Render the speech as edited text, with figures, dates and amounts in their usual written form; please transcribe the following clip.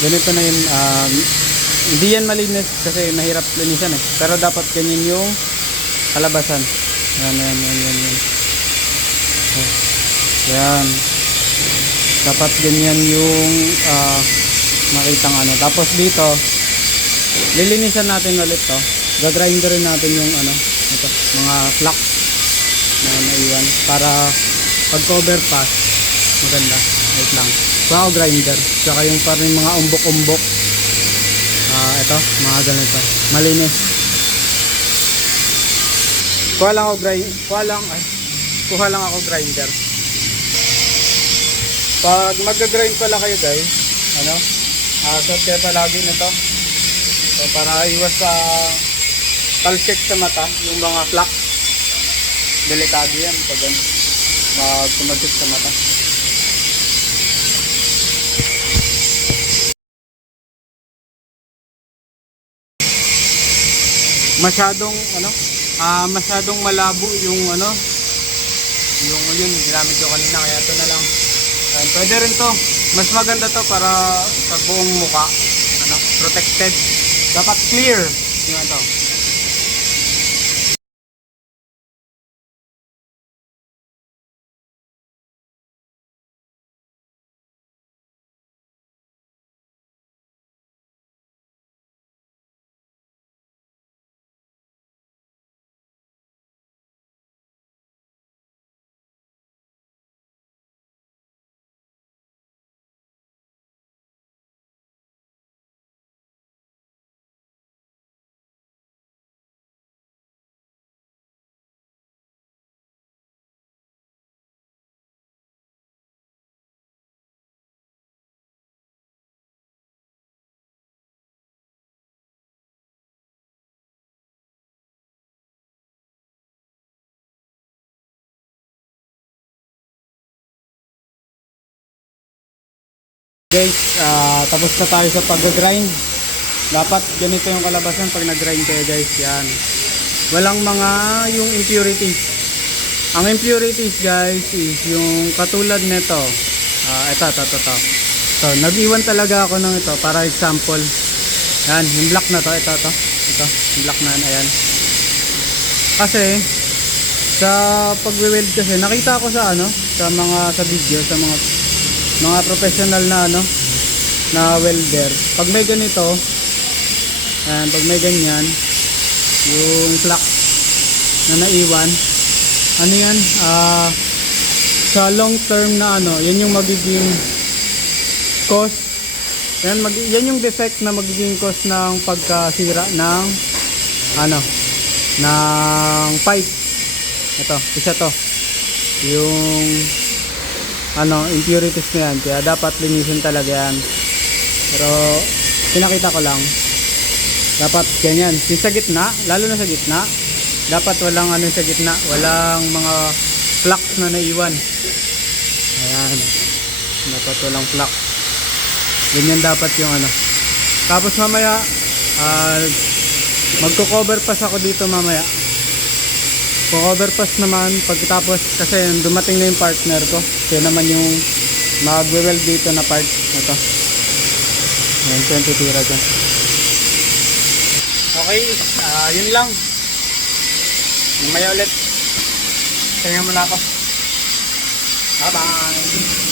Ganito na yun. Hindi yan malinis kasi mahirap linisan eh. Pero dapat ganyan yung kalabasan. Yan. Yan. Dapat ganyan yung makitang ano. Tapos dito, lilinisan natin ulit to. Gagrinderin natin yung ano, ito, mga flux na naiwan para pag cover pass maganda. Wait lang. Kuha ko grinder. Saka yung parang mga umbok-umbok. Ito, mga ganito. Malinis. Kuha lang ako grinder. Pag mag-grind pala kayo guys, ano? Suot kayo palagi nito. So para iwas sa talsik sa mata, yung mga flux. Delikado yan pag ano, tumalsik sa mata. Masyadong malabo yung ano, yung yun ginamit ko kanina, kaya ito na lang. Pwede rin to, mas maganda to para sa buong mukha, ano, protected. Dapat clear yung ito. Guys, tapos na tayo sa pag-grind. Dapat ganito yung kalabasan pag nag-grind kayo guys. Yan. Walang mga yung impurities. Ang impurities guys is yung katulad nito. Ito. So, nag-iwan talaga ako ng ito para example. Yan, yung black na to. Ito. Yung black na yan. Ayan. Kasi, sa pag-weld kasi, nakita ko sa ano, sa video, sa mga professional na ano, na welder. Pag may ganito, ayan, pag may ganyan, yung flux na naiwan, ano yan, sa long term na ano, yan yung magiging cause, yan yung defect na magiging cause ng pagkasira ng ano, ng pipe. Ito, isa to, yung ano, impurities na yan, kaya dapat linisin talaga yan. Pero pinakita ko lang, dapat ganyan, yung sa gitna, lalo na sa gitna, dapat walang ano sa gitna, walang mga flux na naiwan. Ayan, dapat walang flux, ganyan dapat yung ano. Tapos mamaya magko-cover pass ako dito mamaya. Cover pass naman pagkatapos, kasi dumating na yung partner ko. Siya naman yung mag-weld dito na part na to. Ayan, 20 tira dyan. Okay, yun lang. Mamaya ulit. Tingnan mo na ako. Bye bye.